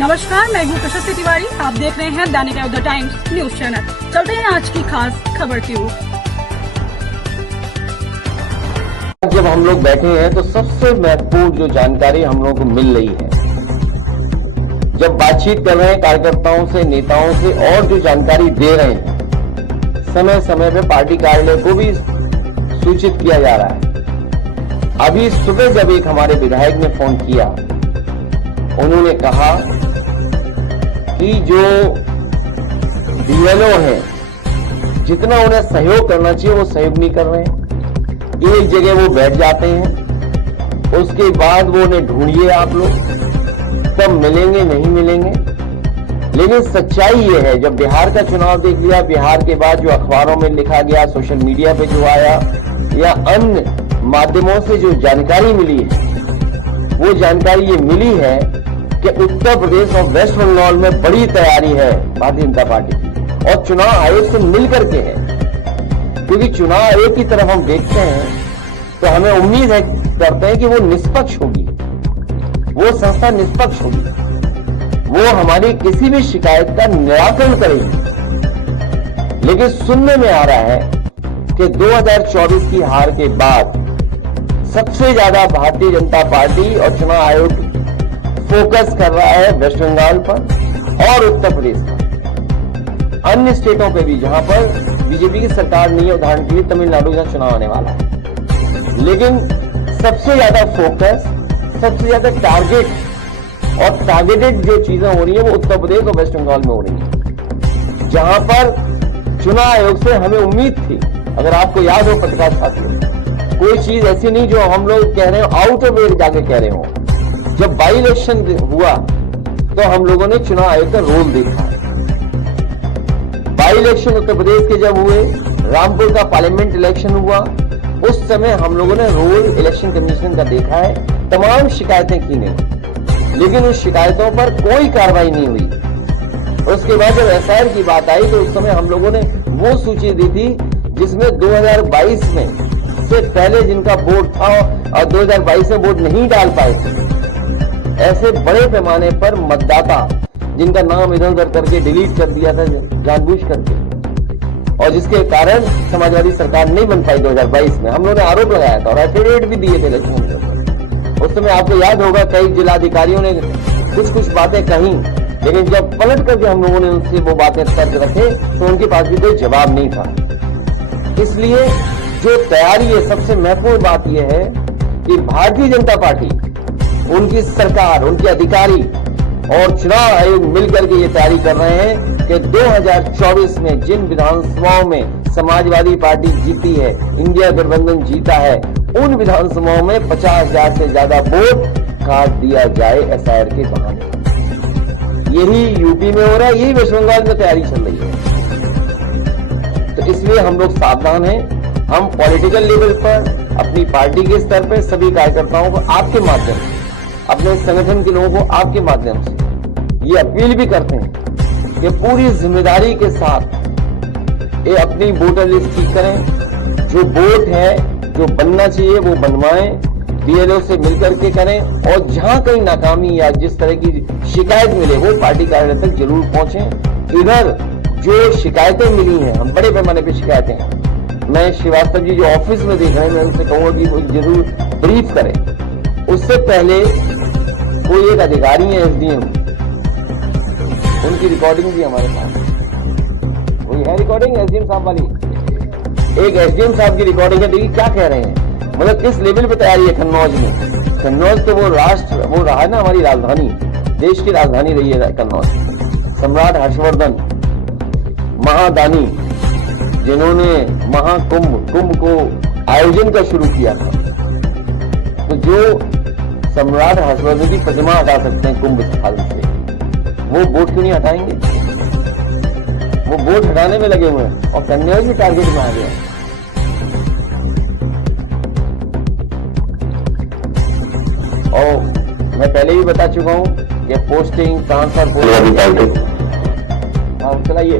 नमस्कार, मैं हूँ प्रशस्ति तिवारी। आप देख रहे हैं दैनिक अयोध्या टाइम्स न्यूज चैनल। चलते हैं आज की खास खबर की ओर। जब हम लोग बैठे हैं तो सबसे महत्वपूर्ण जो जानकारी हम लोगों को मिल रही है, जब बातचीत कर रहे हैं कार्यकर्ताओं से, नेताओं से, और जो जानकारी दे रहे हैं, समय समय पे पार्टी कार्यालय को भी सूचित किया जा रहा है। अभी सुबह जब एक हमारे विधायक ने फोन किया, उन्होंने कहा कि जो बीएलओ हैं, जितना उन्हें सहयोग करना चाहिए वो सहयोग नहीं कर रहे हैं। एक जगह वो बैठ जाते हैं, उसके बाद वो उन्हें ढूंढिए आप लोग, तब मिलेंगे, नहीं मिलेंगे। लेकिन सच्चाई ये है, जब बिहार का चुनाव देख लिया, बिहार के बाद जो अखबारों में लिखा गया, सोशल मीडिया पे जो आया, या अन्य माध्यमों से जो जानकारी मिली है, वो जानकारी ये मिली है कि उत्तर प्रदेश और वेस्ट बंगाल में बड़ी तैयारी है भारतीय जनता पार्टी की, और चुनाव आयोग से मिलकर के है। क्योंकि चुनाव आयोग की तरफ हम देखते हैं तो हमें उम्मीद है, करते हैं कि वो निष्पक्ष होगी, वो संस्था निष्पक्ष होगी, वो हमारी किसी भी शिकायत का निराकरण करेगी। लेकिन सुनने में आ रहा है कि 2024 की हार के बाद सबसे ज्यादा भारतीय जनता पार्टी और चुनाव आयोग फोकस कर रहा है वेस्ट बंगाल पर और उत्तर प्रदेश पर, अन्य स्टेटों पे भी जहां पर बीजेपी की सरकार नहीं है। उदाहरण के लिए तमिलनाडु का चुनाव आने वाला है, लेकिन सबसे ज्यादा फोकस, सबसे ज्यादा टारगेट और टारगेटेड जो चीजें हो रही है वो उत्तर प्रदेश और वेस्ट बंगाल में हो रही है, जहां पर चुनाव आयोग से हमें उम्मीद थी। अगर आपको याद हो पत्रकार साथियों, कोई चीज ऐसी नहीं जो हम लोग कह रहे हो आउट ऑफ वे जाके कह रहे हो। जब बाई इलेक्शन हुआ तो हम लोगों ने चुनाव आयोग का रोल देखा है। बाई इलेक्शन उत्तर प्रदेश के जब हुए, रामपुर का पार्लियामेंट इलेक्शन हुआ, उस समय हम लोगों ने रोल इलेक्शन कमीशन का देखा है। तमाम शिकायतें की नहीं, लेकिन उस शिकायतों पर कोई कार्रवाई नहीं हुई। उसके बाद जब एसआईआर की बात आई तो उस समय हम लोगों ने वो सूची दी थी जिसमें 2022 में से पहले जिनका वोट था और 2022 में वोट नहीं डाल पाए थे, ऐसे बड़े पैमाने पर मतदाता जिनका नाम इधर उधर करके डिलीट कर दिया था जानबूझ करके, और जिसके कारण समाजवादी सरकार नहीं बन पाई 2022 में। हम लोगों ने आरोप लगाया था और एफिडेविट भी दिए थे इलेक्शन में। उस समय आपको याद होगा कई जिलाधिकारियों ने कुछ बातें कही, लेकिन जब पलट करके हम लोगों ने उनसे वो बातें तर्क रखे तो उनके पास भी कोई जवाब नहीं था। इसलिए जो तैयारी है, सबसे महत्वपूर्ण बात यह है कि भारतीय जनता पार्टी, उनकी सरकार, उनके अधिकारी और चुनाव आयोग मिलकर के ये तैयारी कर रहे हैं कि 2024 में जिन विधानसभाओं में समाजवादी पार्टी जीती है, इंडिया गठबंधन जीता है, उन विधानसभाओं में 50,000 से ज्यादा वोट काट दिया जाए एसआईआर के बहाने। यही यूपी में हो रहा है, यही वेस्ट बंगाल में तैयारी चल रही है। तो इसलिए हम लोग सावधान हैं। हम पॉलिटिकल लेवल पर, अपनी पार्टी के स्तर पर सभी कार्यकर्ताओं को आपके माध्यम से, अपने संगठन के लोगों को आपके माध्यम से ये अपील भी करते हैं कि पूरी जिम्मेदारी के साथ ये अपनी वोटर लिस्ट ठीक करें। जो वोट है, जो बनना चाहिए वो बनवाएं, बीएलओ से मिलकर के करें, और जहां कहीं नाकामी या जिस तरह की शिकायत मिले वो पार्टी कार्यालय तक जरूर पहुंचे। इधर जो शिकायतें मिली हैं, हम बड़े पैमाने पर शिकायतें हैं, मैं श्रीवास्तव जी जो ऑफिस में देख रहे हैं, मैं उनसे कहूंगा कि वो जरूर ब्रीफ करें। उससे पहले कोई एक अधिकारी है एसडीएम, उनकी रिकॉर्डिंग भी हमारे पास, वही है रिकॉर्डिंग एसडीएम साहब वाली, एक एसडीएम साहब की रिकॉर्डिंग है। देखिए क्या कह रहे हैं, मतलब किस लेवल पे तैयारी है कन्नौज में। कन्नौज तो वो रहा है ना, हमारी राजधानी, देश की राजधानी रही है कन्नौज। सम्राट हर्षवर्धन महादानी, जिन्होंने कुंभ को आयोजन का शुरू किया था, तो जो सम्राट हर्षवर्धन की प्रतिमा हटा सकते हैं कुंभ स्थल से, वो वोट क्यों नहीं हटाएंगे? वो वोट हटाने में लगे हुए हैं और कन्नौज भी टारगेट में आ गया। और मैं पहले भी बता चुका हूं कि पोस्टिंग, ट्रांसफर, चलाइए